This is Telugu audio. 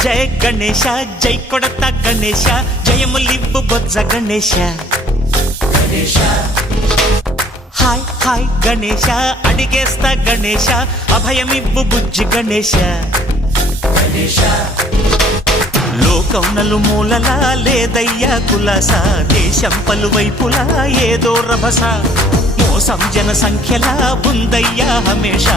జయ గణేశ జై కొడత గణేశ జయములివ్వు బొజ్జ గణేశ హాయ్ హాయ్ గణేశ అడిగేస్తా గణేశ అభయమివ్వు బుజ్జి గణేశ లోకం నలుమూలలా లేదయ్యా కులాస దేశం పలువైపులా ఏదో రభస మోసం జన సంఖ్యలా ఉందయ్యా హమేషా